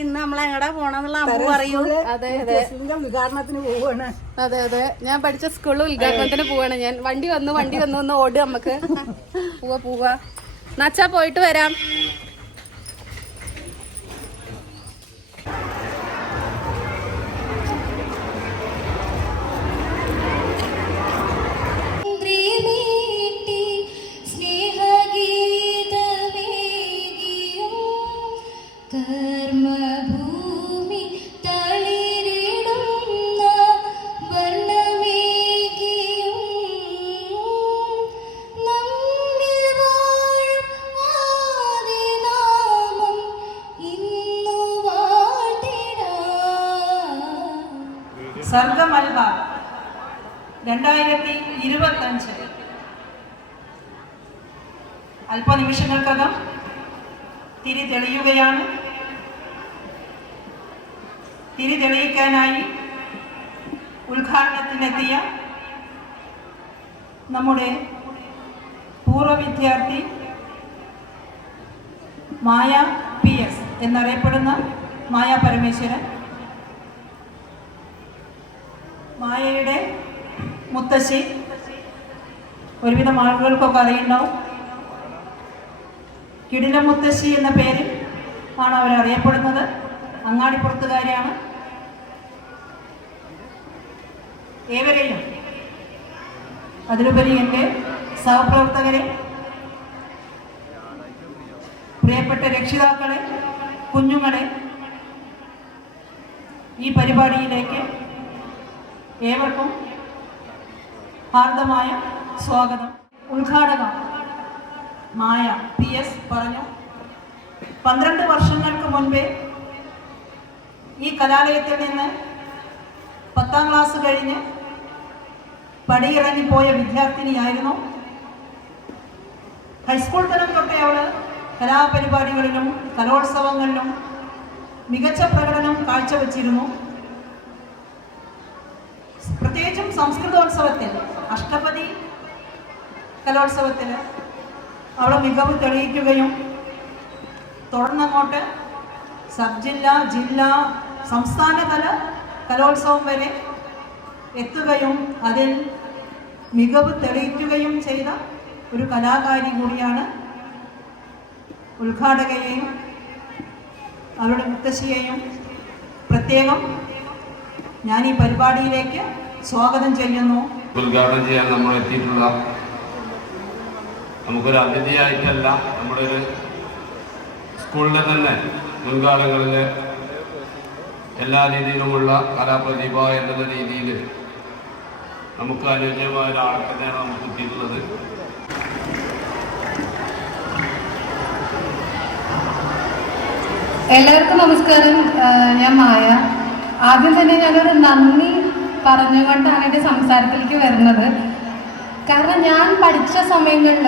ഇന്ന് നമ്മൾ എങ്ങടാ പോണെന്നുള്ള അമ്മ പറയൂ. അതെ അതെ. ഉദ്ഘാടനത്തിന് പോവാണ്. അതെ അതെ. ഞാൻ പഠിച്ച സ്കൂളിൽ ഉദ്ഘാടനത്തിന് പോവാണ്. ഞാൻ വണ്ടി വന്നു വണ്ടി വന്നു ഒന്ന് ഓട് നമുക്ക് പോവാ പോവാ. നച്ചാ പോയിട്ട് വരാം. രണ്ടായിരത്തി ഇരുപത്തഞ്ച് അല്പനിമിഷങ്ങൾക്കകം തിരി തെളിയുകയാണ്. തിരി തെളിയിക്കാനായി ഉദ്ഘാടനത്തിനെത്തിയ നമ്മുടെ പൂർവ വിദ്യാർത്ഥി മായ പി എസ് എന്നറിയപ്പെടുന്ന മായ പരമേശ്വരൻ. മായയുടെ മുത്തശ്ശി. ഒരുവിധം ആളുകൾക്കൊക്കെ അറിയുണ്ടാവും. കിടില മുത്തശ്ശി എന്ന പേരിൽ ആണ് അവർ അറിയപ്പെടുന്നത്. അങ്ങാടിപ്പുറത്തുകാരിയാണ്. ഏവരെയും അതിലുപരി എന്റെ സഹപ്രവർത്തകരെ പ്രിയപ്പെട്ട രക്ഷിതാക്കളെ കുഞ്ഞുങ്ങളെ ഈ പരിപാടിയിലേക്ക് ഏവർക്കും ഹാർദമായ സ്വാഗതം. ഉദ്ഘാടകം മായ പി എസ് പറഞ്ഞു. പന്ത്രണ്ട് വർഷങ്ങൾക്ക് മുൻപേ ഈ കലാലയത്തിൽ നിന്ന് പത്താം ക്ലാസ് കഴിഞ്ഞ് പടിയിറങ്ങിപ്പോയ വിദ്യാർത്ഥിനിയായിരുന്നു. ഹൈസ്കൂൾ തലം തൊട്ടേ അവൾ കലാപരിപാടികളിലും കലോത്സവങ്ങളിലും മികച്ച പ്രകടനം കാഴ്ചവെച്ചിരുന്നു. പ്രത്യേകിച്ചും സംസ്കൃതോത്സവത്തിൽ അഷ്ടപതി കലോത്സവത്തിൽ അവിടെ മികവ് തെളിയിക്കുകയും തുടർന്നങ്ങോട്ട് സബ് ജില്ല ജില്ല സംസ്ഥാനതല കലോത്സവം വരെ എത്തുകയും അതിൽ മികവ് തെളിയിക്കുകയും ചെയ്ത ഒരു കലാകാരി കൂടിയാണ് ഉദ്ഘാടകയെയും അവരുടെ മുത്തശ്ശിയെയും പ്രത്യേകം ഞാൻ ഈ പരിപാടിയിലേക്ക് സ്വാഗതം ചെയ്യുന്നു. ഉദ്ഘാടനം ചെയ്യാൻ നമ്മൾ എത്തിയിട്ടുള്ള നമുക്കൊരു അതിഥിയായിട്ടല്ല നമ്മുടെ ഒരു സ്കൂളിലെ തന്നെ മുൻകാലങ്ങളിൽ എല്ലാ രീതിയിലുമുള്ള കലാപ്രതിഭ എന്നുള്ള രീതിയിൽ നമുക്ക് അനുയോജ്യമായ ഒരാളെ തന്നെയാണ് നമുക്ക് എത്തിയിട്ടുള്ളത് എല്ലാവർക്കും നമസ്കാരം. ഞാൻ മായ. ആദ്യം തന്നെ ഞാനൊരു നന്ദി പറഞ്ഞുകൊണ്ടാണ് എന്റെ സംസാരത്തിലേക്ക് വരുന്നത്. കാരണം ഞാൻ പഠിച്ച സമയങ്ങളിൽ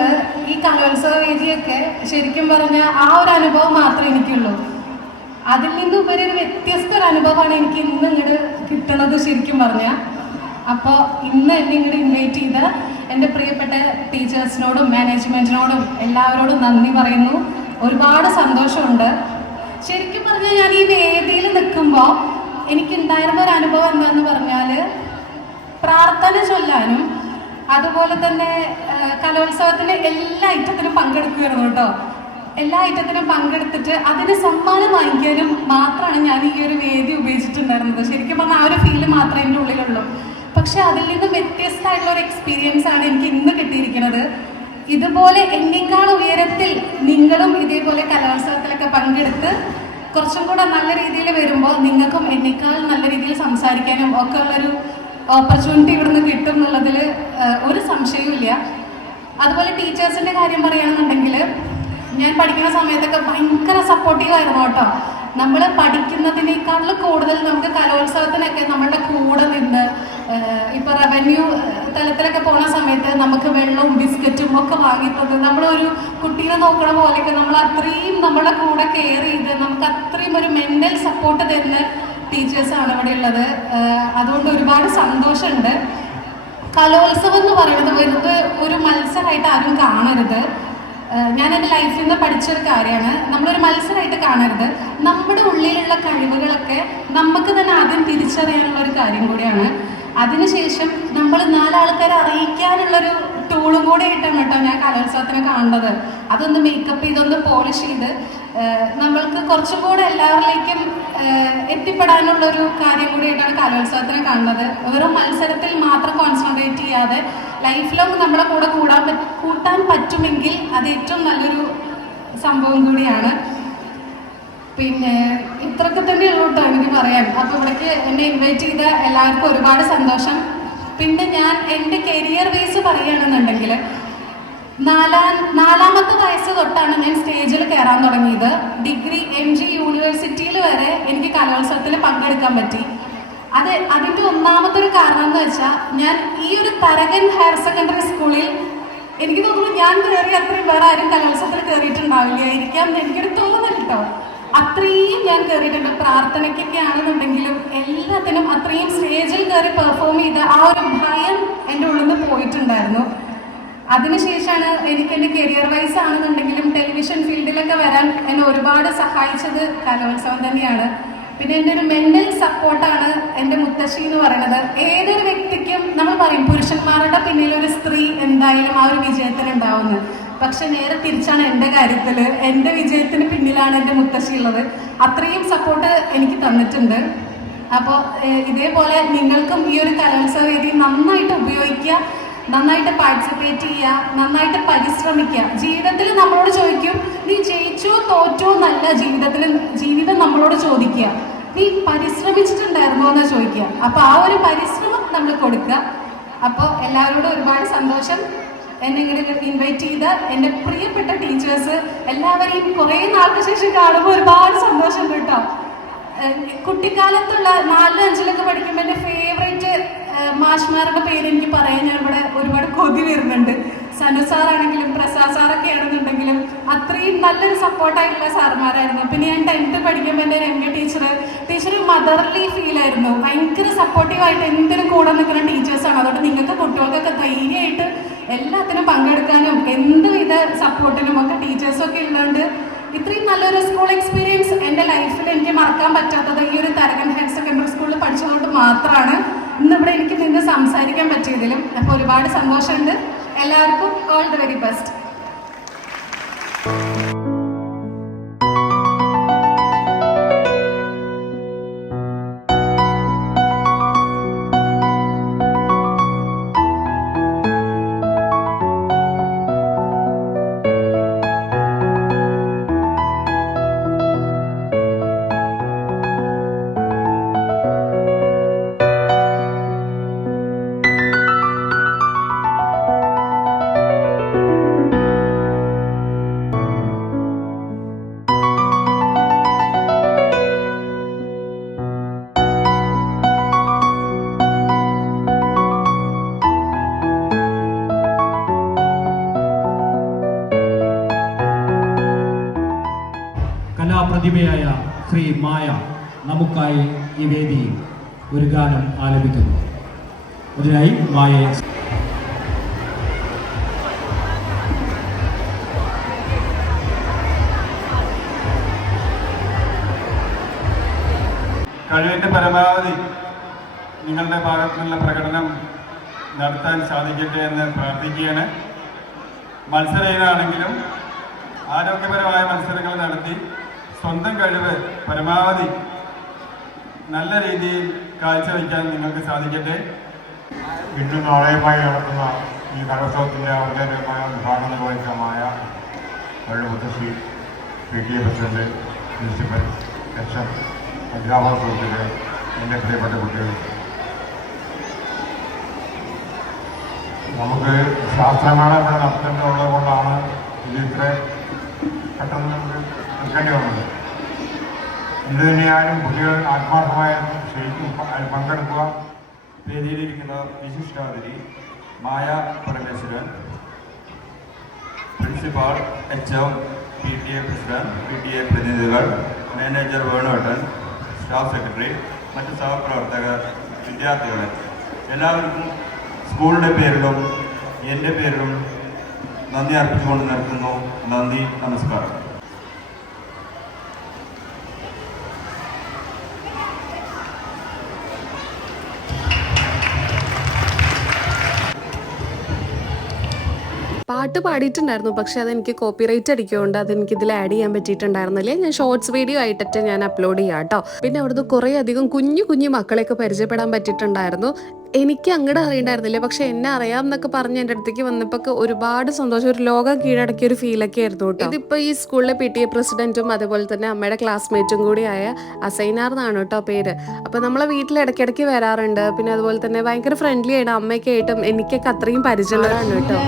ഈ കലോത്സവ വേദിയൊക്കെ ശരിക്കും പറഞ്ഞ ആ ഒരു അനുഭവം മാത്രമേ എനിക്കുള്ളൂ. അതിൽ നിന്നുപരി ഒരു വ്യത്യസ്ത ഒരു അനുഭവമാണ് എനിക്ക് ഇന്ന് ഇങ്ങോട്ട് കിട്ടണത് ശരിക്കും പറഞ്ഞാൽ അപ്പോൾ ഇന്ന് എന്നെ ഇങ്ങോട്ട് ഇൻവൈറ്റ് ചെയ്ത എന്റെ പ്രിയപ്പെട്ട ടീച്ചേഴ്സിനോടും മാനേജ്മെന്റിനോടും എല്ലാവരോടും നന്ദി പറയുന്നു. ഒരുപാട് സന്തോഷമുണ്ട്. ശരിക്കും പറഞ്ഞാൽ ഞാൻ ഈ വേദിയിൽ നിൽക്കുമ്പോൾ എനിക്കുണ്ടായിരുന്ന ഒരു അനുഭവം എന്താന്ന് പറഞ്ഞാൽ പ്രാർത്ഥന ചൊല്ലാനും അതുപോലെ തന്നെ കലോത്സവത്തിന്റെ എല്ലാ ഐറ്റത്തിനും പങ്കെടുക്കുകയായിരുന്നു കേട്ടോ. എല്ലാ ഐറ്റത്തിനും പങ്കെടുത്തിട്ട് അതിന് സമ്മാനം വാങ്ങിക്കാനും മാത്രമാണ് ഞാൻ ഈ ഒരു വേദി ഉപയോഗിച്ചിട്ടുണ്ടായിരുന്നത്. ശരിക്കും പറഞ്ഞാൽ ആ ഒരു ഫീൽ മാത്രമേ എന്റെ ഉള്ളിലുള്ളൂ. പക്ഷെ അതിൽ നിന്ന് വ്യത്യസ്തമായിട്ടുള്ള ഒരു എക്സ്പീരിയൻസ് ആണ് എനിക്ക് ഇന്ന് കിട്ടിയിരിക്കുന്നത്. ഇതുപോലെ എന്നേക്കാൾ ഉയരത്തിൽ നിങ്ങളും ഇതേപോലെ കലോത്സവത്തിലൊക്കെ പങ്കെടുത്ത് കുറച്ചും കൂടെ നല്ല രീതിയിൽ വരുമ്പോൾ നിങ്ങൾക്കും എന്നേക്കാൾ നല്ല രീതിയിൽ സംസാരിക്കാനും ഒക്കെ ഉള്ളൊരു ഓപ്പർച്യൂണിറ്റി ഇവിടുന്ന് കിട്ടും എന്നുള്ളതിൽ ഒരു സംശയവുമില്ല അതുപോലെ ടീച്ചേഴ്സിന്റെ കാര്യം പറയുകയാണെന്നുണ്ടെങ്കിൽ ഞാൻ പഠിക്കുന്ന സമയത്തൊക്കെ ഭയങ്കര സപ്പോർട്ടീവ് ആയിരുന്നു കേട്ടോ. നമ്മൾ പഠിക്കുന്നതിനേക്കാളും കൂടുതൽ നമുക്ക് കലോത്സവത്തിനൊക്കെ നമ്മളുടെ കൂടെ നിന്ന് ഇപ്പൊ റവന്യൂ തലത്തിലൊക്കെ പോണ സമയത്ത് നമുക്ക് വെള്ളവും ബിസ്ക്കറ്റും ഒക്കെ വാങ്ങിത്തത് നമ്മളൊരു കുട്ടീനെ നോക്കണ പോലെയൊക്കെ നമ്മൾ അത്രയും നമ്മളെ കൂടെ കെയർ ചെയ്ത് നമുക്ക് അത്രയും ഒരു മെന്റൽ സപ്പോർട്ട് തരുന്ന ടീച്ചേഴ്സാണ് ഇവിടെ ഉള്ളത്. അതുകൊണ്ട് ഒരുപാട് സന്തോഷമുണ്ട്. കലോത്സവം എന്ന് പറയുന്നത് വെറുതെ ഒരു മത്സരമായിട്ട് ആരും കാണരുത്. ഞാൻ എന്റെ ലൈഫിൽ നിന്ന് പഠിച്ചൊരു കാര്യമാണ്. നമ്മളൊരു മത്സരമായിട്ട് കാണരുത്. നമ്മുടെ ഉള്ളിലുള്ള കഴിവുകളൊക്കെ നമുക്ക് തന്നെ ആദ്യം തിരിച്ചറിയാനുള്ള ഒരു കാര്യം കൂടിയാണ്. അതിനുശേഷം നമ്മൾ നാലാൾക്കാരെ അറിയിക്കാനുള്ളൊരു ടൂളും കൂടെ ആയിട്ടാണ് കേട്ടോ ഞാൻ കലോത്സവത്തിനെ കാണുന്നത്. അതൊന്ന് മേക്കപ്പ് ചെയ്തൊന്ന് പോളിഷ് ചെയ്ത് നമ്മൾക്ക് കുറച്ചും കൂടെ എല്ലാവരിലേക്കും എത്തിപ്പെടാനുള്ളൊരു കാര്യം കൂടിയായിട്ടാണ് കലോത്സവത്തിനെ കാണുന്നത്. വെറും മത്സരത്തിൽ മാത്രം കോൺസെൻട്രേറ്റ് ചെയ്യാതെ ലൈഫ് ലോങ് നമ്മുടെ കൂടെ കൂടാൻ കൂട്ടാൻ പറ്റുമെങ്കിൽ അത് ഏറ്റവും നല്ലൊരു സംഭവം കൂടിയാണ്. പിന്നെ ഇത്രയൊക്കെ തന്നെയുള്ളൂ കേട്ടോ എനിക്ക് പറയാൻ. അപ്പോൾ ഇവിടേക്ക് എന്നെ ഇൻവൈറ്റ് ചെയ്ത എല്ലാവർക്കും ഒരുപാട് സന്തോഷം. പിന്നെ ഞാൻ എന്റെ കരിയർ ബേസ് പറയുകയാണെന്നുണ്ടെങ്കിൽ നാലാം നാലാമത്തെ വയസ്സ് തൊട്ടാണ് ഞാൻ സ്റ്റേജിൽ കയറാൻ തുടങ്ങിയത്. ഡിഗ്രി എം ജി യൂണിവേഴ്സിറ്റിയിൽ വരെ എനിക്ക് കലോത്സവത്തിൽ പങ്കെടുക്കാൻ പറ്റി. അത് അതിന്റെ ഒന്നാമത്തെ ഒരു കാരണം എന്ന് വെച്ചാൽ ഞാൻ ഈ ഒരു തരകൻ ഹയർ സെക്കൻഡറി സ്കൂളിൽ എനിക്ക് തോന്നുന്നു ഞാൻ കയറി അത്രയും വേറെ ആരും കലോത്സവത്തിൽ കയറിയിട്ടുണ്ടാവില്ലായിരിക്കാം എന്ന് എനിക്കൊരു തോന്നൽ കേട്ടോ അത്രയും ഞാൻ കയറിയിട്ടുണ്ട് പ്രാർത്ഥനയ്ക്കൊക്കെ ആണെന്നുണ്ടെങ്കിലും എല്ലാത്തിനും അത്രയും സ്റ്റേജിൽ കയറി പെർഫോം ചെയ്ത ആ ഒരു ഭയം എന്റെ ഉള്ളിൽ നിന്ന് പോയിട്ടുണ്ടായിരുന്നു. അതിനുശേഷമാണ് എനിക്ക് എന്റെ കരിയർ വൈസ് ആണെന്നുണ്ടെങ്കിലും ടെലിവിഷൻ ഫീൽഡിലൊക്കെ വരാൻ എന്നെ ഒരുപാട് സഹായിച്ചത് കലോത്സവം തന്നെയാണ്. പിന്നെ എന്റെ ഒരു മെന്റൽ സപ്പോർട്ടാണ് എന്റെ മുത്തശ്ശി എന്ന് പറയുന്നത്. ഏതൊരു വ്യക്തിക്കും നമ്മൾ പറയും പുരുഷന്മാരുടെ പിന്നിൽ ഒരു സ്ത്രീ എന്തായാലും ആ ഒരു വിജയത്തിന് ഉണ്ടാവുന്നത് പക്ഷെ നേരെ തിരിച്ചാണ് എന്റെ കാര്യത്തിൽ. എന്റെ വിജയത്തിന് പിന്നിലാണ് എന്റെ മുത്തശ്ശി ഉള്ളത്. അത്രയും സപ്പോർട്ട് എനിക്ക് തന്നിട്ടുണ്ട്. അപ്പോൾ ഇതേപോലെ നിങ്ങൾക്കും ഈ ഒരു കലോത്സവ വേദി നന്നായിട്ട് ഉപയോഗിക്കുക നന്നായിട്ട് പാർട്ടിസിപ്പേറ്റ് ചെയ്യുക നന്നായിട്ട് പരിശ്രമിക്കുക. ജീവിതത്തിൽ നമ്മളോട് ചോദിക്കും നീ ജയിച്ചോ തോറ്റോ എന്നല്ല ജീവിതത്തിൽ ജീവിതം നമ്മളോട് ചോദിക്കുക. നീ പരിശ്രമിച്ചിട്ടുണ്ടായിരുന്നോ എന്നാ ചോദിക്കുക. അപ്പോൾ ആ ഒരു പരിശ്രമം നമ്മൾ കൊടുക്കുക. അപ്പോൾ എല്ലാവരോടും ഒരുപാട് സന്തോഷം. എന്നെ ഇങ്ങനെ ഇൻവൈറ്റ് ചെയ്ത എന്റെ പ്രിയപ്പെട്ട ടീച്ചേഴ്സ് എല്ലാവരെയും കുറേ നാൾക്ക് ശേഷം കാണുമ്പോൾ ഒരുപാട് സന്തോഷം കേട്ടോ. കുട്ടിക്കാലത്തുള്ള നാലിലും അഞ്ചിലൊക്കെ പഠിക്കുമ്പോൾ എന്റെ ഫേവറേറ്റ് മാഷ്മാരുടെ പേര് എനിക്ക് പറയാൻ ഞാൻ ഇവിടെ ഒരുപാട് കൊതി വരുന്നുണ്ട്. സനു സാറാണെങ്കിലും പ്രസാദ് സാറൊക്കെ ആണെന്നുണ്ടെങ്കിലും അത്രയും നല്ലൊരു സപ്പോർട്ടായിട്ടുള്ള സാർമാരായിരുന്നു പിന്നെ ഞാൻ ടെൻത്ത് പഠിക്കുമ്പോൾ എന്റെ Ranga teacher teacher motherly feel ആയിരുന്നു. ഭയങ്കര സപ്പോർട്ടീവായിട്ട് എന്തിനും കൂടെ നിൽക്കുന്ന ടീച്ചേഴ്സാണ് അതുകൊണ്ട് നിങ്ങൾക്ക് കുട്ടികൾക്കൊക്കെ ധൈര്യമായിട്ട് എല്ലാത്തിനും പങ്കെടുക്കാനും എന്തുവിധ സപ്പോർട്ടിനും ഒക്കെ ടീച്ചേഴ്സൊക്കെ ഉള്ളതുകൊണ്ട് ഇത്രയും നല്ലൊരു സ്കൂൾ എക്സ്പീരിയൻസ് എന്റെ ലൈഫിൽ എനിക്ക് മറക്കാൻ പറ്റാത്തത് ഈ ഒരു തരകൻ ഹയർ സെക്കൻഡറി സ്കൂളിൽ പഠിച്ചതുകൊണ്ട് മാത്രമാണ്. ഇന്നിവിടെ എനിക്ക് നിന്ന് സംസാരിക്കാൻ പറ്റിയതിലും അപ്പോൾ ഒരുപാട് സന്തോഷമുണ്ട്. എല്ലാവർക്കും all the very best Shri Maya നമുക്കായി ഈ വേദിയിൽ ഒരു ഗാനം ആലപിക്കുന്നു. അതിനായി മായയെ കഴിവിന്റെ പരമാവധി നിങ്ങളുടെ ഭാഗത്തു നിന്നുള്ള പ്രകടനം നടത്താൻ സാധിക്കട്ടെ എന്ന് പ്രാർത്ഥിക്കുകയാണ്. മത്സര ഇനാണെങ്കിലും ആരോഗ്യപരമായ മത്സരങ്ങൾ നടത്തി സ്വന്തം കഴിവ് പരമാവധി നല്ല രീതിയിൽ കാഴ്ചവെക്കാൻ നിങ്ങൾക്ക് സാധിക്കട്ടെ. ഇന്നും നാളെയുമായി നടത്തുന്ന ഈ കലോത്സവത്തിന്റെ ഔദ്യോഗികമായ ഉദ്ഘാടന നിർവഹിച്ചമായ അവരുടെ മുത്തശ്ശി P T A president principal H M അധ്യാപക സുഹൃത്തുക്കളെ എന്റെ പ്രിയപ്പെട്ട കുട്ടികൾ. നമുക്ക് ശാസ്ത്രമേള ഇവിടെ നടത്തേണ്ടതുള്ളത് കൊണ്ടാണ് ഇത് ഇത്ര പെട്ടെന്ന് നമുക്ക് വന്നത് എന്ത് തന്നെയായാലും കുട്ടികൾ ആത്മാർത്ഥമായ ശരിക്കും പങ്കെടുക്കുക. വേദിയിലിരിക്കുന്ന വിശിഷ്ടാതിരി Maya Parameswaran principal H M P T A president P T A പ്രതിനിധികൾ മാനേജർ വേണുവേട്ടൻ സ്റ്റാഫ് സെക്രട്ടറി മറ്റ് സഹപ്രവർത്തകർ വിദ്യാർത്ഥികൾ എല്ലാവർക്കും സ്കൂളിന്റെ പേരിലും എന്റെ പേരിലും നന്ദി അർപ്പിച്ചുകൊണ്ട് നിർത്തുന്നു. നന്ദി നമസ്കാരം. പാട്ട് പാടിയിട്ടുണ്ടായിരുന്നു പക്ഷെ അതെനിക്ക് കോപ്പി റൈറ്റ് അടിക്കുകൊണ്ട് അതെനിക്ക് ഇതിൽ ആഡ് ചെയ്യാൻ പറ്റിയിട്ടുണ്ടായിരുന്നില്ല? ഞാൻ ഷോർട്സ് വീഡിയോ ആയിട്ടൊക്കെ ഞാൻ അപ്ലോഡ് ചെയ്യാം കേട്ടോ. പിന്നെ അവിടുന്ന് കുറേ അധികം കുഞ്ഞു കുഞ്ഞു മക്കളെയൊക്കെ പരിചയപ്പെടാൻ പറ്റിയിട്ടുണ്ടായിരുന്നു. എനിക്ക് അങ്ങോട്ട് അറിയണ്ടായിരുന്നില്ല? പക്ഷെ എന്നെ അറിയാം എന്നൊക്കെ പറഞ്ഞ് എന്റെ അടുത്തേക്ക് വന്നപ്പോൾ ഒരുപാട് സന്തോഷം. ഒരു ലോകം കീഴടക്കിയ ഒരു ഫീലൊക്കെ ആയിരുന്നു കേട്ടോ. ഇതിപ്പോൾ ഈ സ്കൂളിലെ പി ടി എ പ്രസിഡന്റും അതുപോലെ തന്നെ അമ്മയുടെ ക്ലാസ്മേറ്റും കൂടിയായ അസൈനാർ എന്നാണ് കേട്ടോ പേര്. അപ്പോൾ നമ്മളെ വീട്ടിൽ ഇടയ്ക്കിടയ്ക്ക് വരാറുണ്ട്. പിന്നെ അതുപോലെ തന്നെ ഭയങ്കര ഫ്രണ്ട്ലി ആയിട്ട് അമ്മയ്ക്കായിട്ടും എനിക്കൊക്കെ അത്രയും പരിചയമുള്ളതാണ് കേട്ടോ.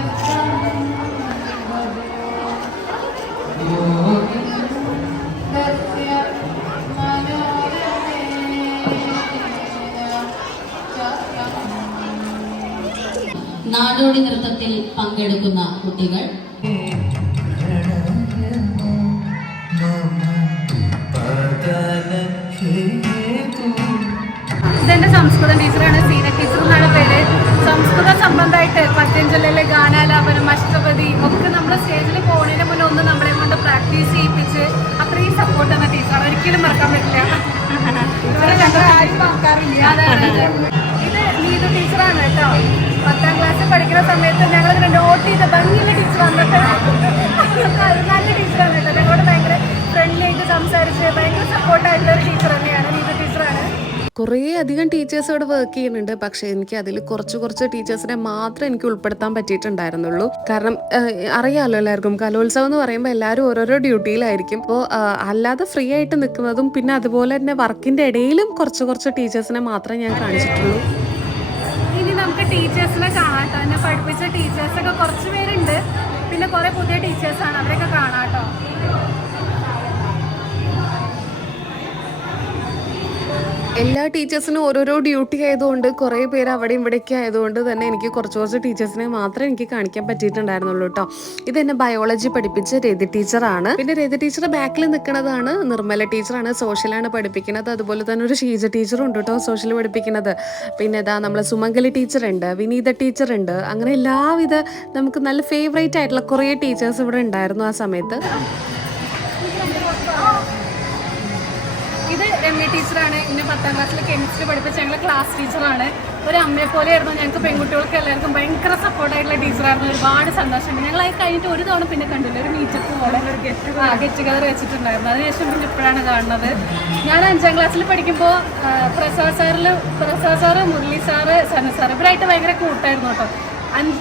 നാടോടി നൃത്തത്തിൽ പങ്കെടുക്കുന്ന കുട്ടികൾ. ഇതെന്റെ സംസ്കൃതം ടീച്ചറാണ് സീന ടീച്ചർ എന്നാണ് പേര്. സംസ്കൃത സംബന്ധമായിട്ട് പത്യഞ്ജലിയിലെ ഗാനാലാപനം അഷ്ടപതി ഒക്കെ നമ്മൾ സ്റ്റേജിൽ പോകുന്നതിന് മുന്നേ ഒന്ന് നമ്മളെ കൊണ്ട് പ്രാക്ടീസ് ചെയ്യിപ്പിച്ച് അത്രയും സപ്പോർട്ട് എന്ന ടീച്ചറാണ്. ഒരിക്കലും മറക്കാൻ പറ്റില്ല. അതെ. ഇത് നീതു ടീച്ചറാണ് കേട്ടോ. പത്താം ക്ലാസ്സിൽ പഠിക്കുന്ന സമയത്ത് ഞങ്ങൾ ഇങ്ങനെ നോട്ട് ചെയ്ത ഭംഗിയുള്ള ടീച്ചർ വന്നിട്ട് നല്ല ടീച്ചറാണ് കേട്ടോ. ഞങ്ങളോട് ഭയങ്കര ഫ്രണ്ട്ലി ആയിട്ട് സംസാരിച്ച് ഭയങ്കര സപ്പോർട്ടായിട്ടുള്ള ഒരു ടീച്ചർ തന്നെയാണ്. നീതു ടീച്ചറാണ് കുറേ അധികം ടീച്ചേഴ്സ് ഇവിടെ വർക്ക് ചെയ്യുന്നുണ്ട്. പക്ഷേ എനിക്ക് അതിൽ കുറച്ച് കുറച്ച് ടീച്ചേഴ്സിനെ മാത്രം എനിക്ക് ഉൾപ്പെടുത്താൻ പറ്റിയിട്ടുണ്ടായിരുന്നുള്ളൂ. കാരണം അറിയാമല്ലോ എല്ലാവർക്കും. കലോത്സവം എന്ന് പറയുമ്പോൾ എല്ലാവരും ഓരോരോ ഡ്യൂട്ടിയിലായിരിക്കും. അപ്പോൾ അല്ലാതെ ഫ്രീ ആയിട്ട് നിൽക്കുന്നതും പിന്നെ അതുപോലെ തന്നെ വർക്കിന്റെ ഇടയിലും കുറച്ച് കുറച്ച് ടീച്ചേഴ്സിനെ മാത്രമേ ഞാൻ കാണിച്ചിട്ടുള്ളൂ. ഇനി നമുക്ക് ടീച്ചേഴ്സിനെ കാണാട്ടോ എന്നെ പഠിപ്പിച്ച ടീച്ചേഴ്സൊക്കെ കുറച്ച് പേരുണ്ട്. പിന്നെ കുറേ പുതിയ ടീച്ചേഴ്സാണ് അവരൊക്കെ കാണാട്ടോ എല്ലാ ടീച്ചേഴ്സിനും ഓരോരോ ഡ്യൂട്ടി ആയതുകൊണ്ട് കുറേ പേര് അവിടെയും ഇവിടേക്ക് ആയതുകൊണ്ട് തന്നെ എനിക്ക് കുറച്ച് കുറച്ച് ടീച്ചേഴ്സിനെ മാത്രമേ എനിക്ക് കാണിക്കാൻ പറ്റിയിട്ടുണ്ടായിരുന്നുള്ളൂ കേട്ടോ ഇത് എന്നെ ബയോളജി പഠിപ്പിച്ച രതി ടീച്ചറാണ്. പിന്നെ രതി ടീച്ചർ ബാക്കിൽ നിൽക്കുന്നതാണ് നിർമ്മല ടീച്ചറാണ് സോഷ്യലാണ് പഠിപ്പിക്കുന്നത്. അതുപോലെ തന്നെ ഒരു ഷീജ ടീച്ചറും ഉണ്ട് കേട്ടോ സോഷ്യൽ പഠിപ്പിക്കുന്നത്. പിന്നെ ഇതാ നമ്മളെ സുമംഗലി ടീച്ചറുണ്ട് വിനീത ടീച്ചറുണ്ട്. അങ്ങനെ എല്ലാവിധ നമുക്ക് നല്ല ഫേവറേറ്റ് ആയിട്ടുള്ള കുറേ ടീച്ചേഴ്സ് ഇവിടെ ഉണ്ടായിരുന്നു ആ സമയത്ത്. രമ്യ ടീച്ചറാണ്. ഇന്ന് പത്താം ക്ലാസ്സിൽ കെമിസ്ട്രി പഠിപ്പിച്ച ഞങ്ങൾ ക്ലാസ് ടീച്ചറാണ് ഒരു അമ്മയെ പോലെയായിരുന്നു ഞങ്ങൾക്ക് പെൺകുട്ടികൾക്ക് എല്ലാവർക്കും ഭയങ്കര സപ്പോർട്ടായിട്ടുള്ള ടീച്ചറായിരുന്നു ഒരുപാട് സന്തോഷമുണ്ട്. ഞങ്ങൾ അത് കഴിഞ്ഞിട്ട് ഒരു തവണ പിന്നെ കണ്ടില്ല. ഒരു മീറ്റപ്പ് പോലെ ആ ഗെറ്റ് ടുഗദർ വെച്ചിട്ടുണ്ടായിരുന്നു. അതിനുശേഷം പിന്നെ ഇപ്പോഴാണ് കാണുന്നത്. ഞാൻ അഞ്ചാം ക്ലാസ്സിൽ പഠിക്കുമ്പോൾ Prasad സാറിൽ Prasad sir Murali sir Sana sir ഇവരായിട്ട് ഭയങ്കര കൂട്ടായിരുന്നു കേട്ടോ.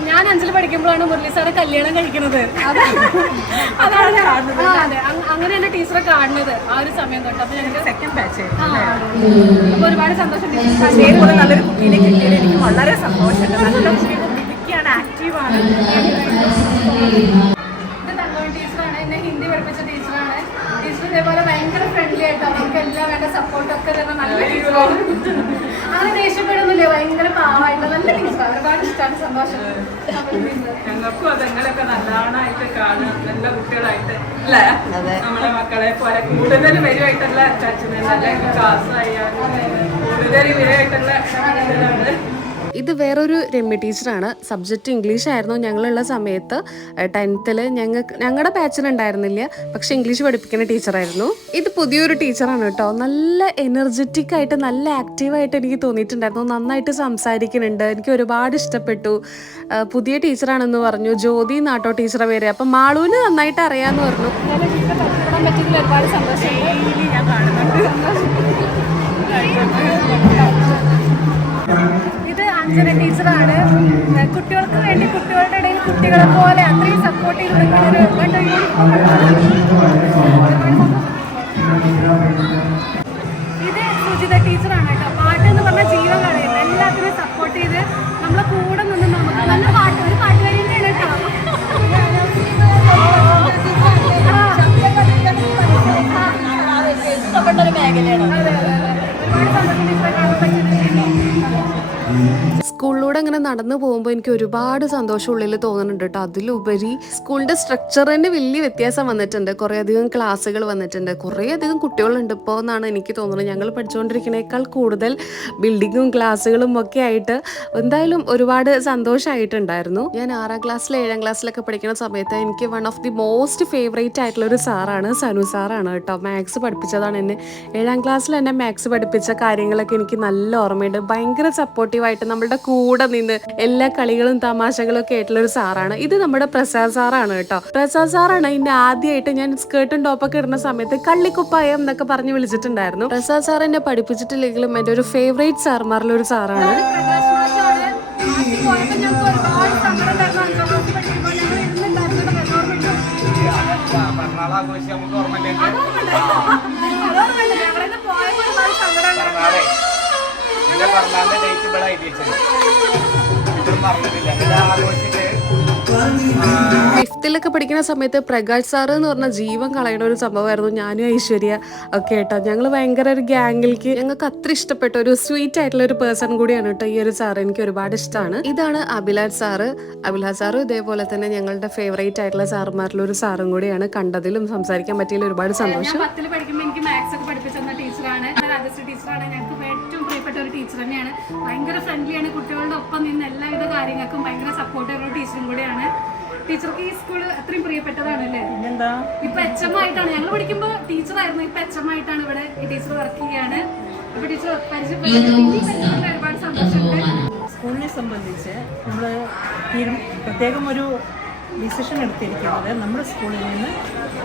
ഞാൻ അഞ്ചിൽ പഠിക്കുമ്പോഴാണ് മുരളി സാറ് കല്യാണം കഴിക്കുന്നത്. അതാണ് അതാണ്. ഞാൻ- ആ, അതെ. അങ്- അങ്ങനെയാണ് ടീച്ചറെ കാണുന്നത് ആ ഒരു സമയം തൊട്ട്. അപ്പൊ ഞങ്ങൾക്ക് സെക്കൻഡ് ബാച്ച് അപ്പൊ ഒരുപാട് സന്തോഷം അതേപോലെ നല്ലൊരു കുട്ടീനെ കിട്ടിയത് എനിക്ക് വളരെ സന്തോഷമുണ്ട് നല്ല കുട്ടി മിടുക്കിയാണ് ആക്റ്റീവാണ് ടീച്ചറാണ്. എന്നെ ഹിന്ദി പഠിപ്പിച്ച ടീച്ചർ ഇതേപോലെ ഭയങ്കര ഫ്രണ്ട്ലി ആയിട്ട് നമുക്ക് എല്ലാം വേണ്ട സപ്പോർട്ടൊക്കെ തന്നെ നല്ല അങ്ങനെ ദേഷ്യപ്പെടുന്നില്ലേ? ഭയങ്കര പാവായിട്ട് നല്ല ഒരുപാട് ഇഷ്ടമാണ് സന്തോഷം ഞങ്ങൾക്കും അതങ്ങളൊക്കെ നല്ലവണ്ണമായിട്ട് കാണാം. നല്ല കുട്ടികളായിട്ട്. അല്ലേ? നമ്മളെ മക്കളെ പോലെ കൂടുതൽ വരുമായിട്ടുള്ള ക്ലാസ് ആയാലും കൂടുതൽ ഇവരായിട്ടുള്ള ഇത് വേറൊരു രമ്യ ടീച്ചറാണ്. സബ്ജക്റ്റ് ഇംഗ്ലീഷ് ആയിരുന്നു. ഞങ്ങളുള്ള സമയത്ത് ടെൻത്തിൽ ഞങ്ങൾക്ക് ഞങ്ങളുടെ ബാച്ചിലുണ്ടായിരുന്നില്ല പക്ഷെ ഇംഗ്ലീഷ് പഠിപ്പിക്കുന്ന ടീച്ചറായിരുന്നു. ഇത് പുതിയൊരു ടീച്ചറാണ് കേട്ടോ. നല്ല എനർജറ്റിക് ആയിട്ട് നല്ല ആക്റ്റീവായിട്ട് എനിക്ക് തോന്നിയിട്ടുണ്ടായിരുന്നു. നന്നായിട്ട് സംസാരിക്കുന്നുണ്ട്. എനിക്ക് ഒരുപാട് ഇഷ്ടപ്പെട്ടു. പുതിയ ടീച്ചറാണെന്ന് പറഞ്ഞു. ജ്യോതി നാട്ടോ ടീച്ചറെ പേര്. അപ്പം മാളൂന് നന്നായിട്ട് അറിയാമെന്ന് പറഞ്ഞു. ഒരുപാട് സന്തോഷം ഞാൻ കാണുന്നുണ്ട്. ഇത് ടീച്ചറാണ് കുട്ടികൾക്ക് വേണ്ടി കുട്ടികളുടെ ഇടയിൽ കുട്ടികളെ പോലെ അത്രയും സപ്പോർട്ട് ചെയ്ത് കൊടുക്കുന്ന ഒരു ഇങ്ങനെ നടന്നു പോകുമ്പോൾ എനിക്ക് ഒരുപാട് സന്തോഷം ഉള്ളിൽ തോന്നുന്നുണ്ട് കേട്ടോ അതിലുപരി സ്കൂളിന്റെ സ്ട്രക്ചർ തന്നെ വലിയ വ്യത്യാസം വന്നിട്ടുണ്ട്. കുറേ അധികം ക്ലാസ്സുകൾ വന്നിട്ടുണ്ട്. കുറേ അധികം കുട്ടികളുണ്ട് ഇപ്പോൾ എന്നാണ് എനിക്ക് തോന്നുന്നത്. ഞങ്ങൾ പഠിച്ചുകൊണ്ടിരിക്കുന്നേക്കാൾ കൂടുതൽ ബിൽഡിങ്ങും ക്ലാസ്സുകളും ഒക്കെ ആയിട്ട് എന്തായാലും ഒരുപാട് സന്തോഷമായിട്ടുണ്ടായിരുന്നു ഞാൻ ആറാം ക്ലാസ്സിൽ ഏഴാം ക്ലാസ്സിലൊക്കെ പഠിക്കുന്ന സമയത്ത് എനിക്ക് one of the most favourite ആയിട്ടുള്ള ഒരു സാറാണ് സനു സാറാണ് കേട്ടോ മാത്സ് പഠിപ്പിച്ചതാണ് എന്നെ. ഏഴാം ക്ലാസ്സിൽ എന്നെ മാത്സ് പഠിപ്പിച്ച കാര്യങ്ങളൊക്കെ എനിക്ക് നല്ല ഓർമ്മയുണ്ട്. ഭയങ്കര സപ്പോർട്ടീവായിട്ട് നമ്മളുടെ കൂടെ നിന്ന് എല്ലാ കളികളും തമാശകളും ഒക്കെ ആയിട്ടുള്ള ഒരു സാറാണ്. ഇത് നമ്മുടെ പ്രസാദ് സാറാണ് കേട്ടോ. പ്രസാദ് സാറാണ് എന്നെ ആദ്യമായിട്ട് ഞാൻ സ്കേർട്ടും ടോപ്പൊക്കെ ഇടുന്ന സമയത്ത് കള്ളിക്കുപ്പായം എന്നൊക്കെ പറഞ്ഞ് വിളിച്ചിട്ടുണ്ടായിരുന്നു. പ്രസാദ് സാർ എന്നെ പഠിപ്പിച്ചിട്ടില്ലെങ്കിലും എന്റെ ഒരു ഫേവറേറ്റ് സാർമാരിൽ ഒരു സാറാണ്. ആഘോഷിച്ച് നമുക്ക് മാറ്റി പോയപ്പോൾ ഞങ്ങൾക്ക് ഡേറ്റ് ഇവിടെ എഴുതി ഫിഫ്ത്തിലൊക്കെ പഠിക്കുന്ന സമയത്ത് പ്രകാശ് സാറ് എന്ന് പറഞ്ഞ ജീവൻ കളയുന്ന ഒരു സംഭവമായിരുന്നു. ഞാനും ഐശ്വര്യ ഒക്കെ കേട്ടോ ഞങ്ങൾ ഭയങ്കര ഒരു ഗ്യാങ്ങിലേക്ക് ഞങ്ങൾക്ക് അത്ര ഇഷ്ടപ്പെട്ട ഒരു സ്വീറ്റ് ആയിട്ടുള്ള ഒരു പേഴ്സൺ കൂടിയാണ് കേട്ടോ ഈ ഒരു സാറ് എനിക്ക് ഒരുപാട് ഇഷ്ടമാണ് ഇതാണ് അഭിലാഷ് സാറ് അഭിലാഷ് സാറും ഇതേപോലെ തന്നെ ഞങ്ങളുടെ ഫേവറേറ്റ് ആയിട്ടുള്ള സാറുമാരിൽ ഒരു സാറും കൂടിയാണ്. കണ്ടതിലും സംസാരിക്കാൻ പറ്റിയതിൽ ഒരുപാട് ഞാൻ സന്തോഷം. പഠിക്കുമ്പോൾ എനിക്ക് മാത്സ് ഒക്കെ ടീച്ചറാണ് രാജശ്രീ ടീച്ചറാണ്. ഞങ്ങൾക്ക് ഏറ്റവും പ്രിയപ്പെട്ട ഒരു ടീച്ചർ തന്നെയാണ്. ഭയങ്കര ഫ്രണ്ട്ലിയാണ് കുട്ടികളുടെ ഒപ്പം നിന്ന് എല്ലാവിധ കാര്യങ്ങൾക്കും ഭയങ്കര സപ്പോർട്ട് ഒരു ടീച്ചറും കൂടിയാണ്. ടീച്ചർക്ക് ഈ സ്കൂൾ അത്രയും പ്രിയപ്പെട്ടതാണല്ലേ? പിന്നെന്താ? ഇപ്പൊ എച്ച് എം ആയിട്ടാണ്. ഞങ്ങൾ പഠിക്കുമ്പോൾ ടീച്ചറായിരുന്നു ഇപ്പൊ എച്ച് എം ആയിട്ടാണ് ഇവിടെ ഈ ടീച്ചർ വർക്ക് ചെയ്യാണ്. അപ്പൊ ടീച്ചർ പരിചയപ്പെട്ട ഒരുപാട് സന്തോഷമുണ്ട്. സ്കൂളിനെ സംബന്ധിച്ച് നമ്മൾ പ്രത്യേകം ഒരു ഡിസിഷൻ എടുത്തിരിക്കുന്നത് നമ്മുടെ സ്കൂളിൽ നിന്ന്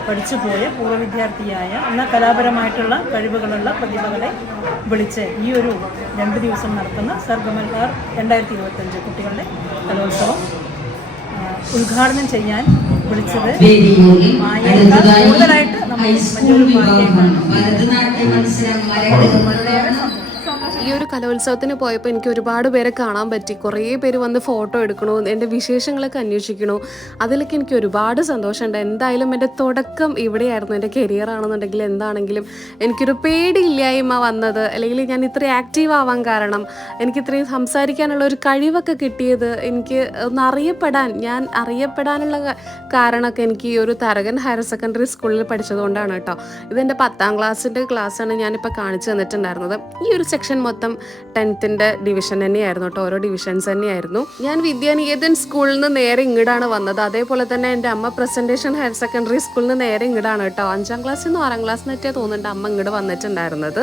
പഠിച്ചു പോയ പൂർവ വിദ്യാർത്ഥിയായ എന്നാൽ കലാപരമായിട്ടുള്ള കഴിവുകളുള്ള പ്രതിഭകളെ വിളിച്ച് ഈ ഒരു രണ്ട് ദിവസം നടത്തുന്ന സർഗമൽഹാർ രണ്ടായിരത്തി ഇരുപത്തഞ്ച് കുട്ടികളുടെ കലോത്സവം ഉദ്ഘാടനം ചെയ്യാൻ വിളിച്ചത് കൂടുതലായിട്ട് നമ്മൾ മറ്റൊരു മായേക്കാണ് ഭരതനാട്യ മത്സരം വളരെയേറെ സന്തോഷം ഈ ഒരു കലോത്സവത്തിന് പോയപ്പോൾ എനിക്ക് ഒരുപാട് പേരെ കാണാൻ പറ്റി. കുറേ പേര് വന്ന് ഫോട്ടോ എടുക്കണു എന്റെ വിശേഷങ്ങളൊക്കെ അന്വേഷിക്കണു. അതിലൊക്കെ എനിക്ക് ഒരുപാട് സന്തോഷമുണ്ട്. എന്തായാലും എന്റെ തുടക്കം ഇവിടെയായിരുന്നു. എന്റെ കരിയർ ആണെന്നുണ്ടെങ്കിൽ എന്താണെങ്കിലും എനിക്കൊരു പേടിയില്ലായ്മ വന്നത്. അല്ലെങ്കിൽ ഞാൻ ഇത്രയും ആക്റ്റീവ് ആവാൻ കാരണം എനിക്ക് ഇത്രയും സംസാരിക്കാനുള്ള ഒരു കഴിവൊക്കെ കിട്ടിയത് എനിക്ക് ഒന്ന് അറിയപ്പെടാൻ ഞാൻ അറിയപ്പെടാനുള്ള കാരണമൊക്കെ എനിക്ക് ഈ ഒരു തരകൻ ഹയർ സെക്കൻഡറി സ്കൂളിൽ പഠിച്ചതുകൊണ്ടാണ് കേട്ടോ. ഇതെന്റെ പത്താം ക്ലാസ്സിന്റെ ക്ലാസ്സാണ് ഞാനിപ്പോൾ കാണിച്ചു തന്നിട്ടുണ്ടായിരുന്നത്. ഈ ഒരു സെക്ഷൻ മൊത്തം ടെൻത്തിന്റെ ഡിവിഷൻ തന്നെയായിരുന്നു കേട്ടോ ഓരോ ഡിവിഷൻസ് തന്നെയായിരുന്നു. ഞാൻ വിദ്യാനികേതൻ സ്കൂളിൽ നിന്ന് നേരെ ഇങ്ങോട്ടാണ് വന്നത്. അതേപോലെ തന്നെ എന്റെ അമ്മ പ്രസന്റേഷൻ ഹയർ സെക്കൻഡറി സ്കൂളിൽ നിന്ന് നേരെ ഇങ്ങോട്ടാണ് കേട്ടോ. അഞ്ചാം ക്ലാസ്സിൽ നിന്ന് ആറാം ക്ലാസ് നിന്നൊക്കെ തോന്നുന്നുണ്ട് അമ്മ ഇങ്ങോട്ട് വന്നിട്ടുണ്ടായിരുന്നത്.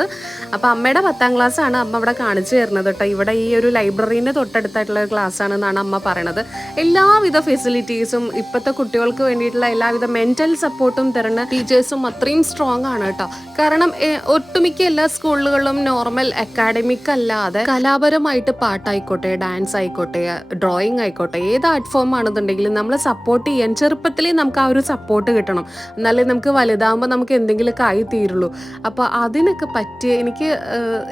അപ്പോൾ അമ്മയുടെ പത്താം ക്ലാസ് ആണ് അമ്മ ഇവിടെ കാണിച്ചു തരുന്നത് കേട്ടോ. ഇവിടെ ഈ ഒരു ലൈബ്രറീന്റെ തൊട്ടടുത്തായിട്ടുള്ള ഒരു ക്ലാസ് ആണെന്നാണ് അമ്മ പറയണത്. എല്ലാവിധ ഫെസിലിറ്റീസും ഇപ്പോഴത്തെ കുട്ടികൾക്ക് വേണ്ടിയിട്ടുള്ള എല്ലാവിധ മെന്റൽ സപ്പോർട്ടും തരുന്ന ടീച്ചേഴ്സും അത്രയും സ്ട്രോങ് ആണ് കേട്ടോ. കാരണം ഒട്ടുമിക്ക എല്ലാ സ്കൂളുകളിലും നോർമൽ അക്കാഡമിക് അല്ലാതെ കലാപരമായിട്ട് പാട്ടായിക്കോട്ടെ ഡാൻസ് ആയിക്കോട്ടെ ഡ്രോയിങ് ആയിക്കോട്ടെ ഏത് ആർട്ട് ഫോം ആണെന്നുണ്ടെങ്കിലും നമ്മൾ സപ്പോർട്ട് ചെയ്യാൻ ചെറുപ്പത്തിലേ നമുക്ക് ആ ഒരു സപ്പോർട്ട് കിട്ടണം. എന്നാലേ നമുക്ക് വലുതാകുമ്പോൾ നമുക്ക് എന്തെങ്കിലുമൊക്കെ ആയി തീരുള്ളൂ. അപ്പോൾ അതിനൊക്കെ പറ്റിയ എനിക്ക്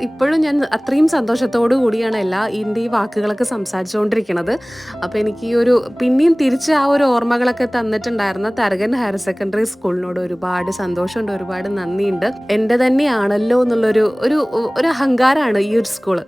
ഇപ്പോഴും ഞാൻ അത്രയും സന്തോഷത്തോടു കൂടിയാണ് എല്ലാ ഇതിന്റെ ഈ വാക്കുകളൊക്കെ സംസാരിച്ചുകൊണ്ടിരിക്കുന്നത്. അപ്പോൾ എനിക്ക് ഈ ഒരു പിന്നെയും തിരിച്ച് ആ ഒരു ഓർമ്മകളൊക്കെ തന്നിട്ടുണ്ടായിരുന്ന തരകൻ ഹയർ സെക്കൻഡറി സ്കൂളിനോട് ഒരുപാട് സന്തോഷമുണ്ട് ഒരുപാട് നന്ദിയുണ്ട്. എന്റെ തന്നെയാണല്ലോ എന്നുള്ളൊരു ഒരു ഒരു അഹങ്കാരമാണ് ഈ ഒരു സ്കൂൾ.